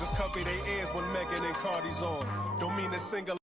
Just copy their ears when Megan and Cardi's on. Don't mean to single.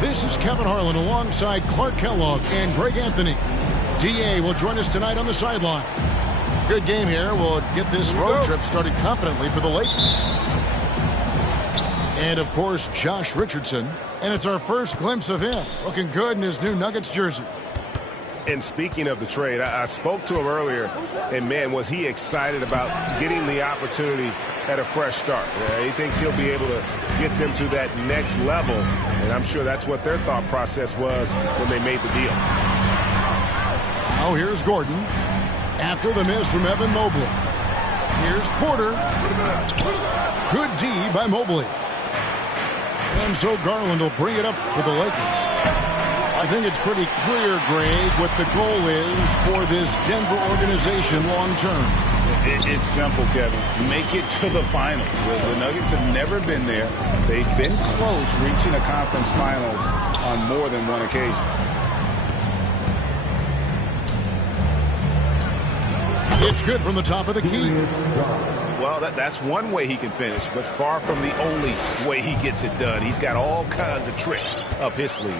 This is Kevin Harlan alongside Clark Kellogg and Greg Anthony. D.A. will join us tonight on the sideline. Good game here. We'll get this road trip started confidently for the Lakers. And, of course, Josh Richardson. And it's our first glimpse of him, looking good in his new Nuggets jersey. And speaking of the trade, I spoke to him earlier, and, man, was he excited about getting the opportunity at a fresh start. He thinks he'll be able to get them to that next level, and I'm sure that's what their thought process was when they made the deal. Now here's Gordon after the miss from Evan Mobley. Here's Porter. Good D by Mobley. And so Garland will bring it up for the Lakers. I think it's pretty clear, Greg, what the goal is for this Denver organization long term. It's simple, Kevin. Make it to the finals. The Nuggets have never been there. They've been close reaching the conference finals on more than one occasion. It's good from the top of the key. Well, that's one way he can finish, but far from the only way he gets it done. He's got all kinds of tricks up his sleeve.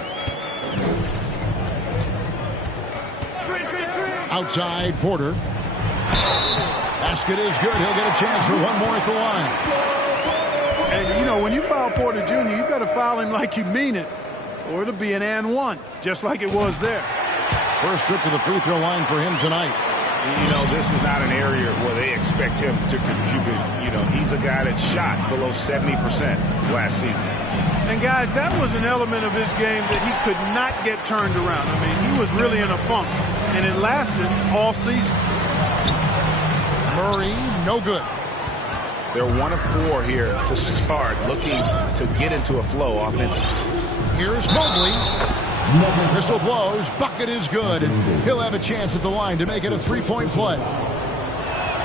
Outside, Porter. Basket is good. He'll get a chance for one more at the line. And, you know, when you foul Porter Jr., you better foul him like you mean it, or it'll be an and one, just like it was there. First trip to the free throw line for him tonight. You know, this is not an area where they expect him to contribute. You know, he's a guy that shot below 70% last season. And, guys, that was an element of his game that he could not get turned around. I mean, he was really in a funk, and it lasted all season. Murray, no good. They're 1 of 4 here to start, looking to get into a flow offensively. Here's Mobley. Whistle blows. Bucket is good, and he'll have a chance at the line to make it a three-point play.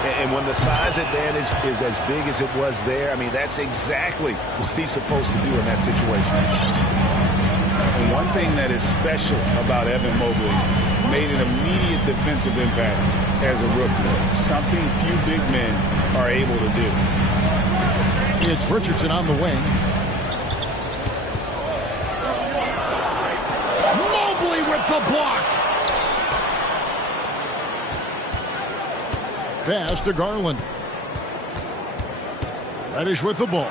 And when the size advantage is as big as it was there, I mean, that's exactly what he's supposed to do in that situation. And one thing that is special about Evan Mobley, made an immediate defensive impact as a rookie. Something few big men are able to do. It's Richardson on the wing. Mobley with the block. Pass to Garland. Reddish with the ball.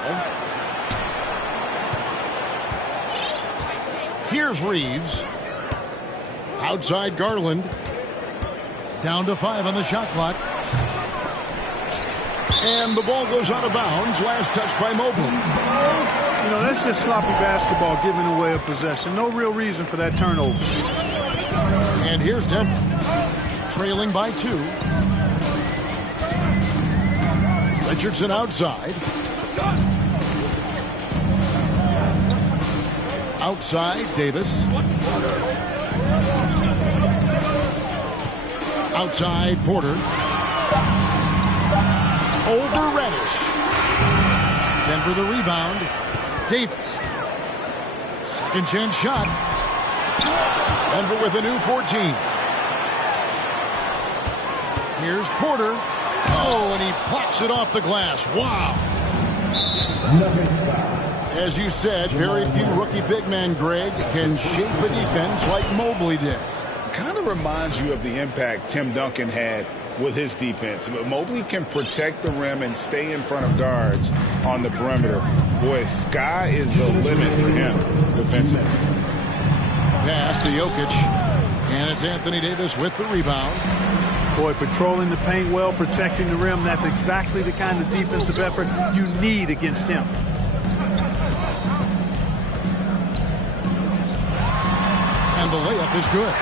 Here's Reeves. Outside Garland. Down to 5 on the shot clock. And the ball goes out of bounds. Last touch by Mobley. You know, that's just sloppy basketball, giving away a possession. No real reason for that turnover. And here's Denver, trailing by 2. Richardson outside. Outside, Davis. Outside, Porter. Over Reddish. Denver the rebound. Davis. Second chance shot. Denver with a new 14. Here's Porter. Oh, and he pops it off the glass. Wow. As you said, very few rookie big men, Greg, can shape a defense like Mobley did. Kind of reminds you of the impact Tim Duncan had with his defense. But Mobley can protect the rim and stay in front of guards on the perimeter. Boy, sky is the limit for him defensively. Pass to Jokic. And it's Anthony Davis with the rebound. Boy, patrolling the paint well, protecting the rim. That's exactly the kind of defensive effort you need against him. And the layup is good.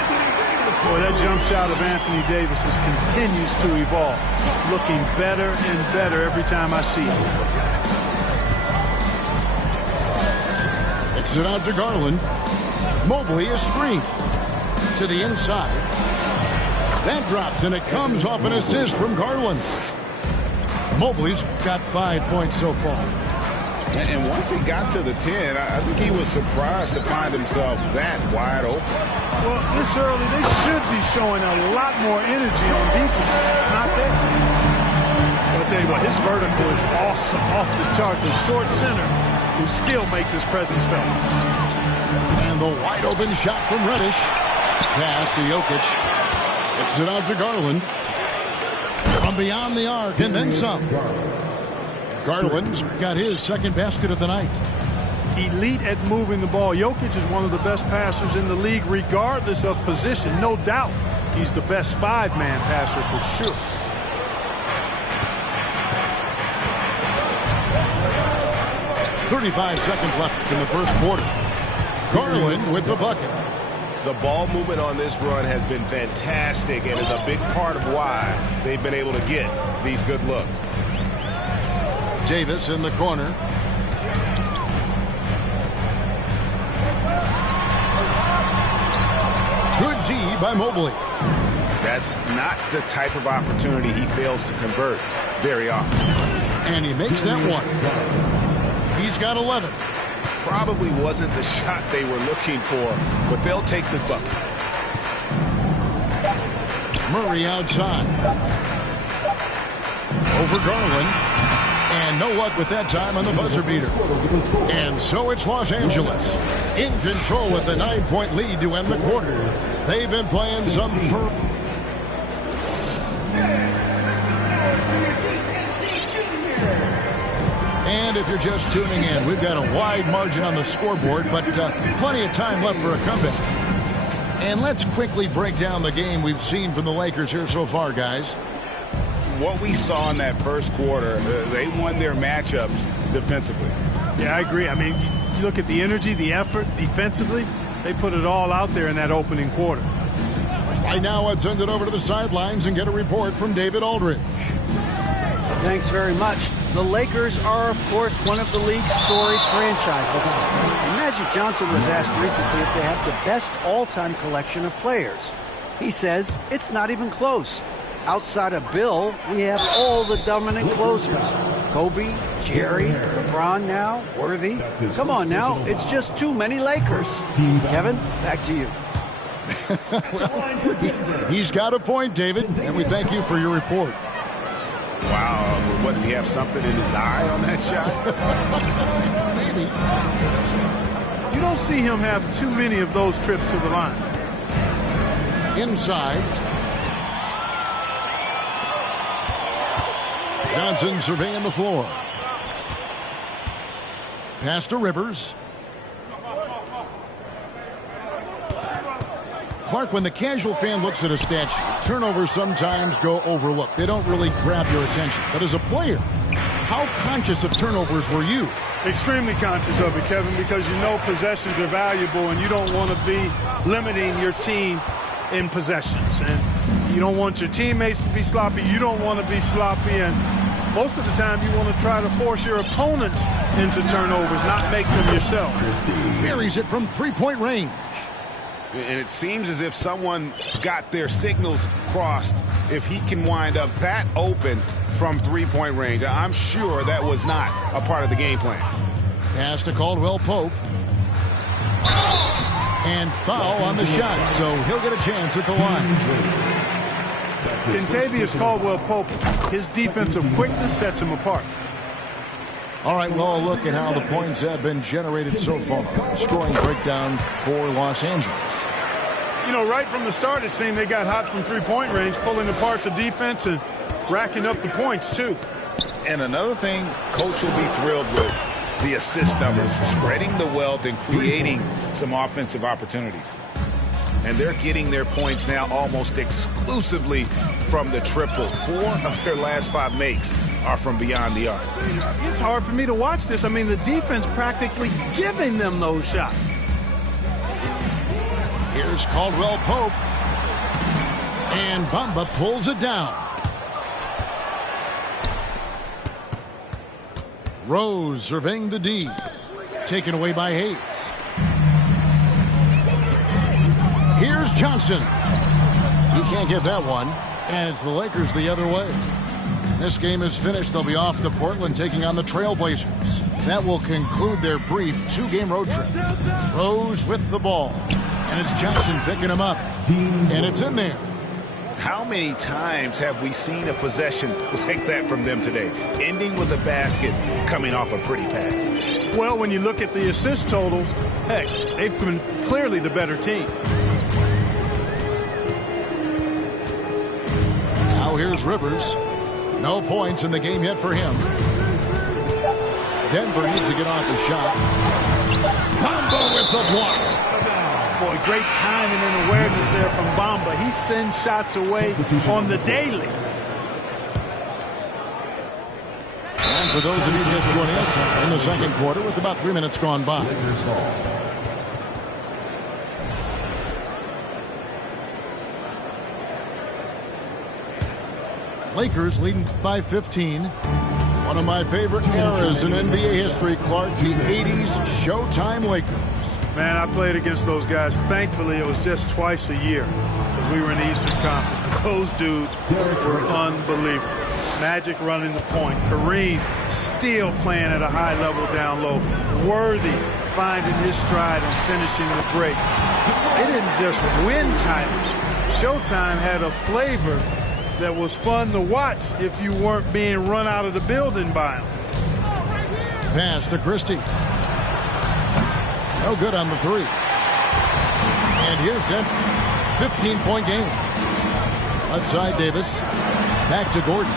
Boy, that jump shot of Anthony Davis continues to evolve. Looking better and better every time I see it. Kicks it out to Garland. Mobley is screened. To the inside. That drops, and it comes off an assist from Garland. Mobley's got 5 points so far. And once he got to the 10, I think he was surprised to find himself that wide open. Well, this early, they should be showing a lot more energy on defense. It's not there. I'll tell you what, his vertical is awesome, off the charts. A short center whose skill makes his presence felt. And the wide open shot from Reddish. Pass to Jokic. Kicks it out to Garland. From beyond the arc and then some. Garland's got his second basket of the night. Elite at moving the ball. Jokic is one of the best passers in the league, regardless of position. No doubt he's the best five-man passer for sure. .35 seconds left in the first quarter. Garland with the bucket. The ball movement on this run has been fantastic and is a big part of why they've been able to get these good looks. Davis in the corner. Good D by Mobley. That's not the type of opportunity he fails to convert very often. And he makes that one. He's got 11. Probably wasn't the shot they were looking for, but they'll take the bucket. Murray outside. Over Garland. And no luck with that time on the buzzer beater. And so it's Los Angeles in control with a 9-point lead to end the quarter. They've been playing some And if you're just tuning in, we've got a wide margin on the scoreboard, but plenty of time left for a comeback. And let's quickly break down the game we've seen from the Lakers here so far, guys. What we saw in that first quarter, they won their matchups defensively. Yeah, I agree. I mean, you look at the energy, the effort defensively, they put it all out there in that opening quarter. Right now, let's send it over to the sidelines and get a report from David Aldridge. Thanks very much. The Lakers are, of course, one of the league's storied franchises. And Magic Johnson was asked recently if they have the best all-time collection of players. He says it's not even close. Outside of Bill, we have all the dominant closers. Kobe, Jerry, LeBron now, Worthy. Come on now, it's just too many Lakers. Kevin, back to you. Well, he's got a point, David, and we thank you for your report. Wow, what, did he have something in his eye on that shot? Maybe. You don't see him have too many of those trips to the line. Inside. Johnson surveying the floor. Pass to Rivers. Clark, when the casual fan looks at a statue, turnovers sometimes go overlooked. They don't really grab your attention. But as a player, how conscious of turnovers were you? Extremely conscious of it, Kevin, because you know possessions are valuable and you don't want to be limiting your team in possessions. And you don't want your teammates to be sloppy. You don't want to be sloppy. And most of the time you want to try to force your opponents into turnovers, not make them yourself. Buries it from three-point range. And it seems as if someone got their signals crossed if he can wind up that open from three-point range. I'm sure that was not a part of the game plan. Pass to Caldwell Pope. And foul on the shot, so he'll get a chance at the line. Kentavious Caldwell Pope, his defensive quickness sets him apart. All right, well, look at how the points have been generated so far. Scoring breakdown for Los Angeles. You know, right from the start, it seemed they got hot from three-point range, pulling apart the defense and racking up the points, too. And another thing, Coach will be thrilled with the assist numbers, spreading the wealth and creating some offensive opportunities. And they're getting their points now almost exclusively from the triple. 4 of their last 5 makes are from beyond the arc. It's hard for me to watch this. I mean, the defense practically giving them those shots. Here's Caldwell Pope. And Bamba pulls it down. Rose surveying the D. Taken away by Hayes. Here's Johnson. He can't get that one. And it's the Lakers the other way. This game is finished. They'll be off to Portland taking on the Trailblazers. That will conclude their brief 2-game road trip. Rose with the ball. And it's Johnson picking him up. And it's in there. How many times have we seen a possession like that from them today, ending with a basket coming off a pretty pass? Well, when you look at the assist totals, heck, they've been clearly the better team. Now here's Rivers. No points in the game yet for him. Denver needs to get off the shot. Bamba with the block. Boy, great timing and awareness there from Bamba. He sends shots away on the daily. And for those of you just joining us in the second quarter with about 3 minutes gone by. Lakers leading by 15. One of my favorite eras in NBA history, Clark, the 80s Showtime Lakers. Man, I played against those guys. Thankfully, it was just twice a year because we were in the Eastern Conference. But those dudes were unbelievable. Magic running the point. Kareem still playing at a high level down low. Worthy finding his stride and finishing the break. They didn't just win titles. Showtime had a flavor that was fun to watch if you weren't being run out of the building by them. Pass to Christie. No good on the 3. And here's Denver. 15-point game. Left side, Davis. Back to Gordon.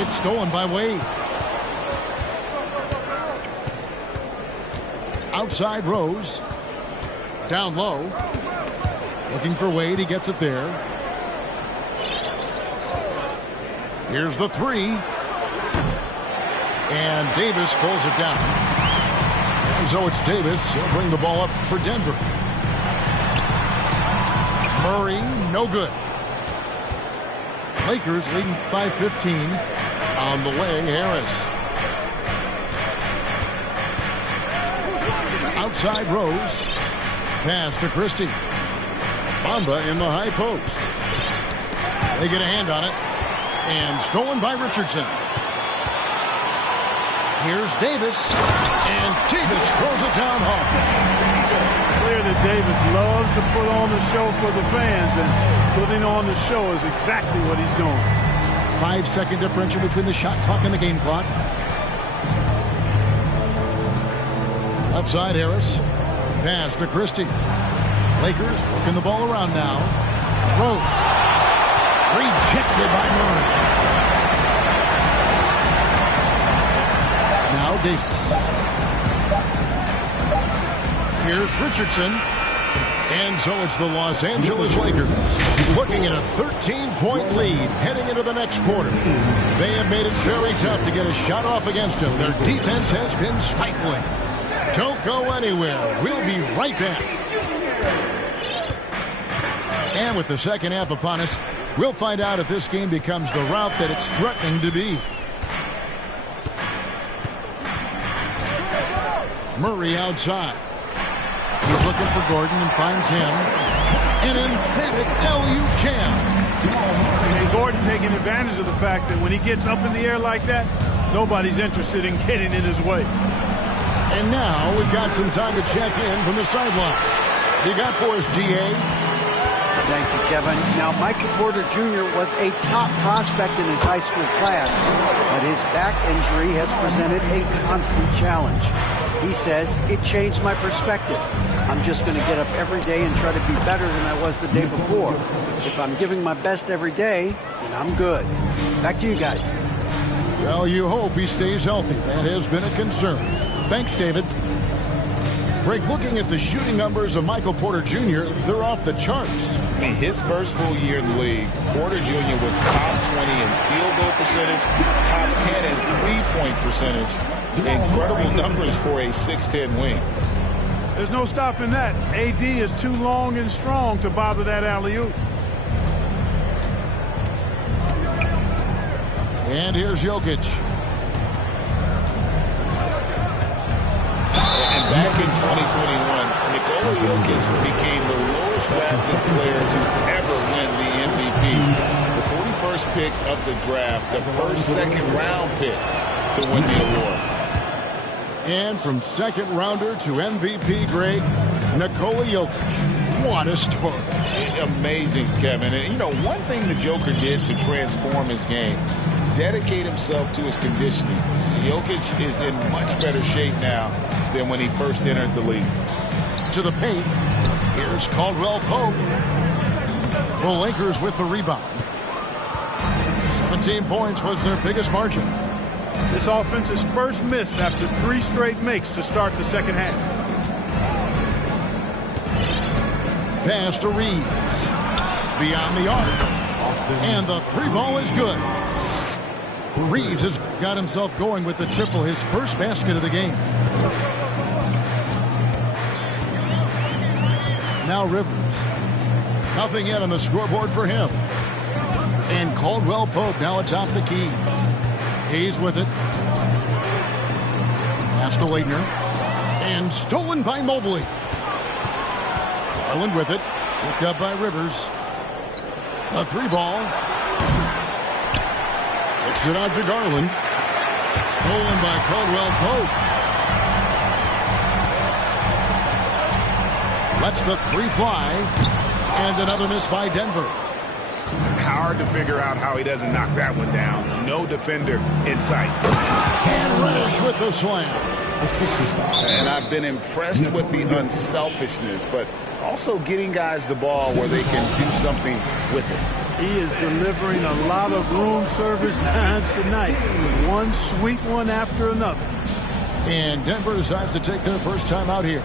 It's stolen by Wade. Outside Rose. Down low. Looking for Wade. He gets it there. Here's the 3. And Davis pulls it down. And so it's Davis. He'll bring the ball up for Denver. Murray, no good. Lakers leading by 15. On the wing, Harris. Outside Rose. Pass to Christie. Bamba in the high post. They get a hand on it. And stolen by Richardson. Here's Davis. And Davis throws it down home. It's clear that Davis loves to put on the show for the fans, and putting on the show is exactly what he's doing. 5-second differential between the shot clock and the game clock. Left side, Harris. Pass to Christie. Lakers working the ball around now. Rose. Rejected by Murray. Now Davis. Here's Richardson. And so it's the Los Angeles Lakers looking at a 13-point lead heading into the next quarter. They have made it very tough to get a shot off against them. Their defense has been stifling. Don't go anywhere. We'll be right back. And with the second half upon us, we'll find out if this game becomes the rout that it's threatening to be. Murray outside. He's looking for Gordon and finds him. An emphatic LU jam. And Gordon taking advantage of the fact that when he gets up in the air like that, nobody's interested in getting in his way. And now we've got some time to check in from the sideline. You got for us, GA? Thank you, Kevin. Now, Michael Porter Jr. was a top prospect in his high school class, but his back injury has presented a constant challenge. He says, it changed my perspective. I'm just going to get up every day and try to be better than I was the day before. If I'm giving my best every day, then I'm good. Back to you guys. Well, you hope he stays healthy. That has been a concern. Thanks, David. Greg, looking at the shooting numbers of Michael Porter Jr., they're off the charts. I mean, his first full year in the league, Porter Jr. was top 20 in field goal percentage, top 10 in three-point percentage. Incredible numbers for a 6'10 wing. There's no stopping that. AD is too long and strong to bother that alley-oop. And here's Jokic. And back in 2021, Nikola Jokic became the lowest drafted player to ever win the MVP. The 41st pick of the draft, the first second-round pick to win the award. And from second rounder to MVP, Greg, Nikola Jokic. What a story. Amazing, Kevin. And, you know, one thing the Joker did to transform his game, dedicate himself to his conditioning. Jokic is in much better shape now than when he first entered the league. To the paint. Here's Caldwell Pope. The Lakers with the rebound. 17 points was their biggest margin. This offense's first miss after 3 straight makes to start the second half. Pass to Reeves. Beyond the arc. And the 3-ball is good. Reeves has got himself going with the triple, his first basket of the game. Now Rivers. Nothing yet on the scoreboard for him. And Caldwell Pope now atop the key. He's with it. Pass to Leitner. And stolen by Mobley. Garland with it. Picked up by Rivers. A 3-ball. Kicks it out to Garland. Stolen by Caldwell Pope. Lets the 3 fly. And another miss by Denver. Hard to figure out how he doesn't knock that one down. No defender in sight. And Reddish with the slam. And I've been impressed with the unselfishness, but also getting guys the ball where they can do something with it. He is delivering a lot of room service times tonight. One sweet one after another. And Denver decides to take their first time out here.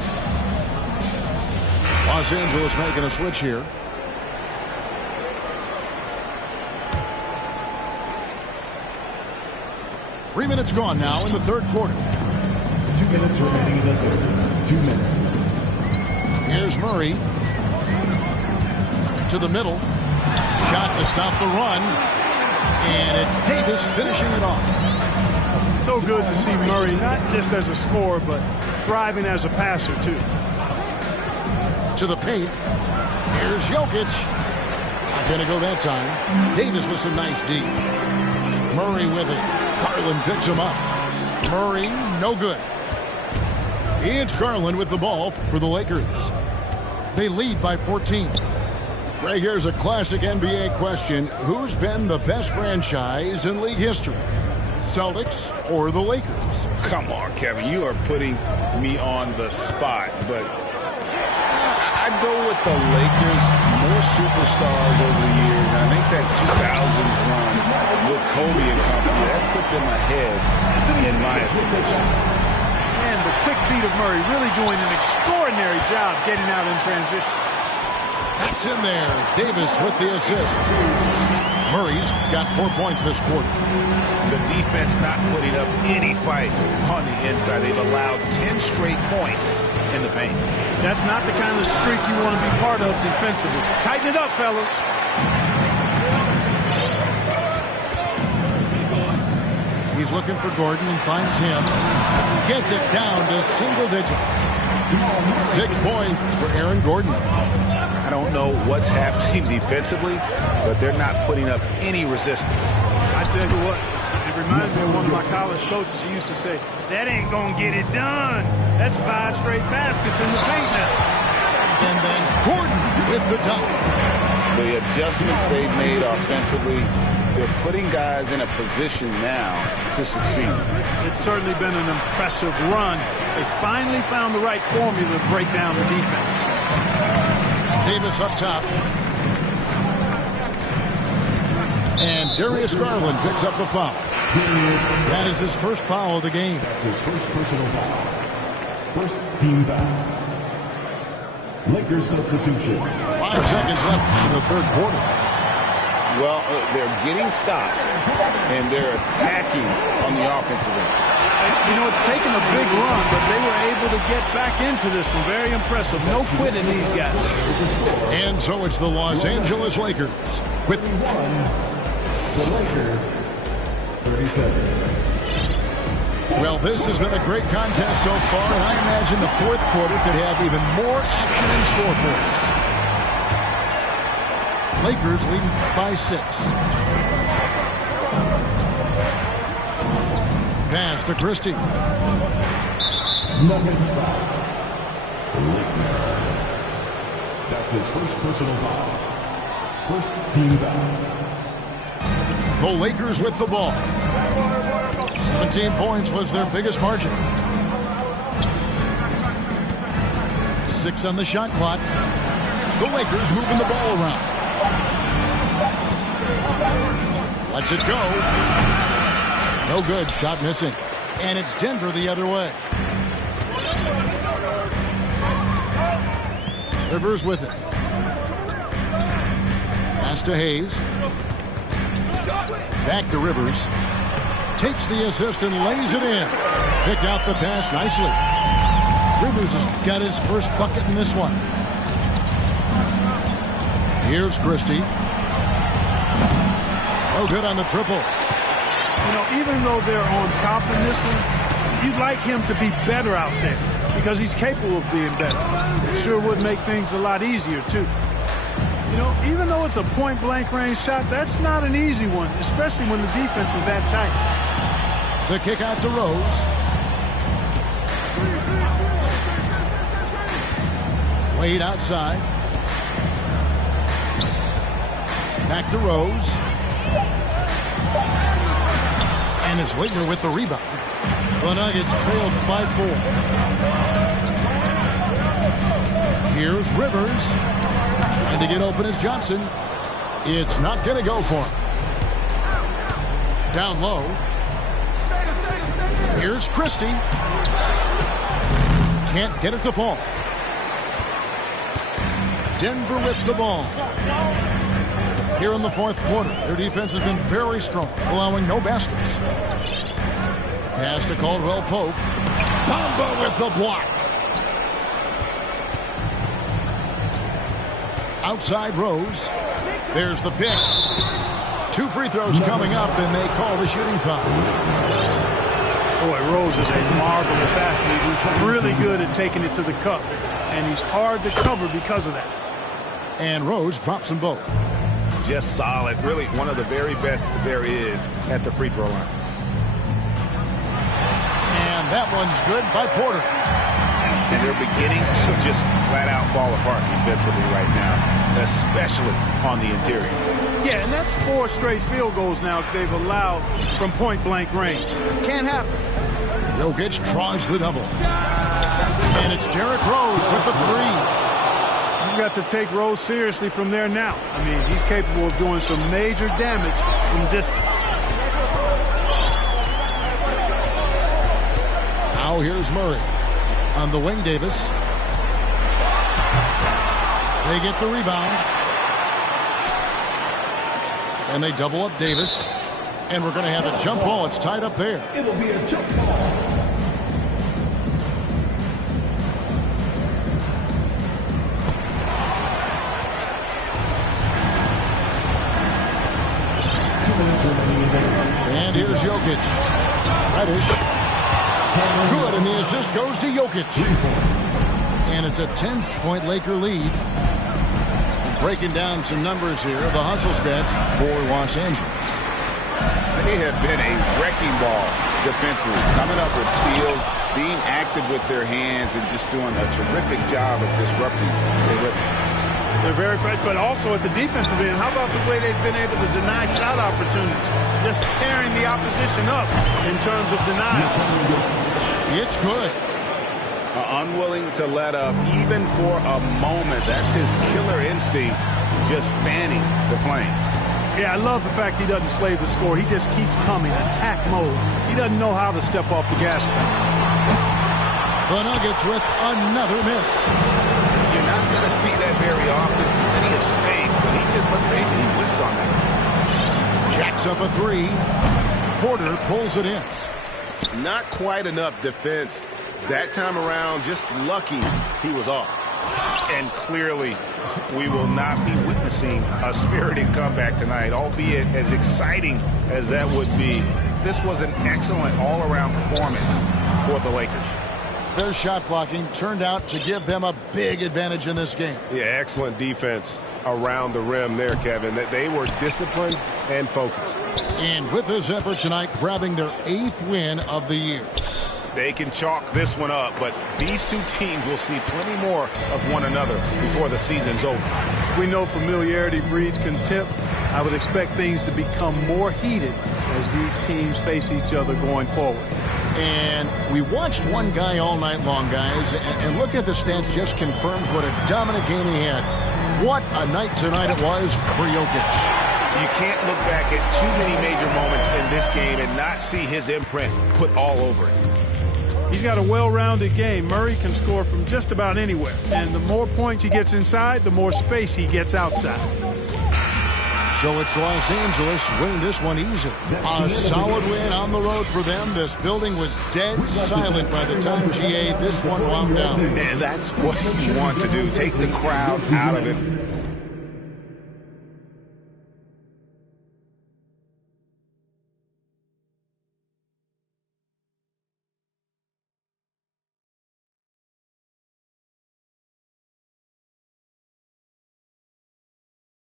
Los Angeles making a switch here. Three minutes gone now in the third quarter. 2 minutes remaining in the third. 2 minutes. Here's Murray. To the middle. Shot to stop the run. And it's Davis finishing it off. So good to see Murray, not just as a scorer, but thriving as a passer, too. To the paint. Here's Jokic. Not going to go that time. Davis with some nice D. Murray with it. Garland picks him up. Murray, no good. It's Garland with the ball for the Lakers. They lead by 14. Right here's a classic NBA question. Who's been the best franchise in league history? Celtics or the Lakers? Come on, Kevin. You are putting me on the spot, but I'd go with the Lakers. More superstars over the years. And I think that 2000s run with Kobe and company, that put them ahead in my estimation. And the quick feet of Murray really doing an extraordinary job getting out in transition. That's in there. Davis with the assist. Murray's got 4 points this quarter. The defense not putting up any fight on the inside. They've allowed 10 straight points in the paint. That's not the kind of streak you want to be part of defensively. Tighten it up, fellas. He's looking for Gordon and finds him. Gets it down to single digits. 6 points for Aaron Gordon. I don't know what's happening defensively, but they're not putting up any resistance. I tell you what, it reminds me of one of my college coaches. He used to say, that ain't going to get it done. That's 5 straight baskets in the paint now. And then Gordon with the dunk. The adjustments they've made offensively, they're putting guys in a position now to succeed. It's certainly been an impressive run. They finally found the right formula to break down the defense. Davis up top. And Darius Garland picks up the foul. That is his first foul of the game. That's his first personal foul. First team foul. Lakers substitution. 5 seconds left in the third quarter. Well, they're getting stops, and they're attacking on the offensive end. You know, it's taken a big run, but they were able to get back into this one. Very impressive. No quitting these guys. And so it's the Los Angeles Lakers with The Lakers, 37. Well, this has been a great contest so far, and I imagine the fourth quarter could have even more action in store for us. Lakers leading by 6. Pass to Christie. Nuggets foul. The Lakers. That's his first personal foul. First team foul. The Lakers with the ball. 17 points was their biggest margin. 6 on the shot clock. The Lakers moving the ball around. Lets it go. No good. Shot missing. And it's Denver the other way. Rivers with it. Pass to Hayes. Back to Rivers. Takes the assist and lays it in. Picked out the pass nicely. Rivers has got his first bucket in this one. Here's Christie. No good on the triple. You know, even though they're on top in this one, you'd like him to be better out there because he's capable of being better. It sure would make things a lot easier, too. You know, even though it's a point-blank range shot, that's not an easy one, especially when the defense is that tight. The kick out to Rose. Wade outside. Back to Rose. And it's Wigner with the rebound. The Nuggets trailed by 4. Here's Rivers. Trying to get open as Johnson. It's not going to go for him. Down low. Here's Christie. Can't get it to fall. Denver with the ball. Here in the fourth quarter, their defense has been very strong, allowing no baskets. Pass to Caldwell Pope. Bamba with the block. Outside Rose. There's the pick. 2 free throws coming up, and they call the shooting foul. Boy, Rose is a marvelous athlete who's really good at taking it to the cup, and he's hard to cover because of that. And Rose drops them both. Just solid. Really one of the very best there is at the free throw line. And that one's good by Porter. And they're beginning to just flat out fall apart defensively right now, especially on the interior. Yeah, and that's 4 straight field goals now they've allowed from point-blank range. Can't happen. Jokic draws the double. And it's Derrick Rose with the 3. You've got to take Rose seriously from there now. I mean, he's capable of doing some major damage from distance. Now here's Murray. On the wing, Davis. They get the rebound. And they double up Davis. And we're going to have a jump ball. It's tied up there. It'll be a jump ball. And here's Jokic. Reddish. Good, and the assist goes to Jokic. And it's a 10-point Laker lead. Breaking down some numbers here, the hustle stats for Los Angeles. They have been a wrecking ball defensively, coming up with steals, being active with their hands, and just doing a terrific job of disrupting the rhythm. They're very fresh, but also at the defensive end, how about the way they've been able to deny shot opportunities? Just tearing the opposition up in terms of denial. It's good. Unwilling to let up even for a moment. That's his killer instinct, just fanning the flame. Yeah, I love the fact he doesn't play the score. He just keeps coming, attack mode. He doesn't know how to step off the gas pedal. The Nuggets with another miss. You're not going to see that very often. Plenty of space, but he just, let's face it, he whiffs on that. Jacks up a three. Porter pulls it in. Not quite enough defense. That time around, just lucky he was off. And clearly, we will not be witnessing a spirited comeback tonight, albeit as exciting as that would be. This was an excellent all-around performance for the Lakers. Their shot blocking turned out to give them a big advantage in this game. Yeah, excellent defense around the rim there, Kevin. They were disciplined and focused. And with this effort tonight, grabbing their 8th win of the year. They can chalk this one up, but these two teams will see plenty more of one another before the season's over. We know familiarity breeds contempt. I would expect things to become more heated as these teams face each other going forward. And we watched one guy all night long, guys, and look at the stats just confirms what a dominant game he had. What a night tonight it was for Jokic. You can't look back at too many major moments in this game and not see his imprint put all over it. He's got a well-rounded game. Murray can score from just about anywhere. And the more points he gets inside, the more space he gets outside. So it's Los Angeles winning this one easily. A solid win on the road for them. This building was dead silent by the time GA this one wound down. And that's what you want to do. Take the crowd out of it.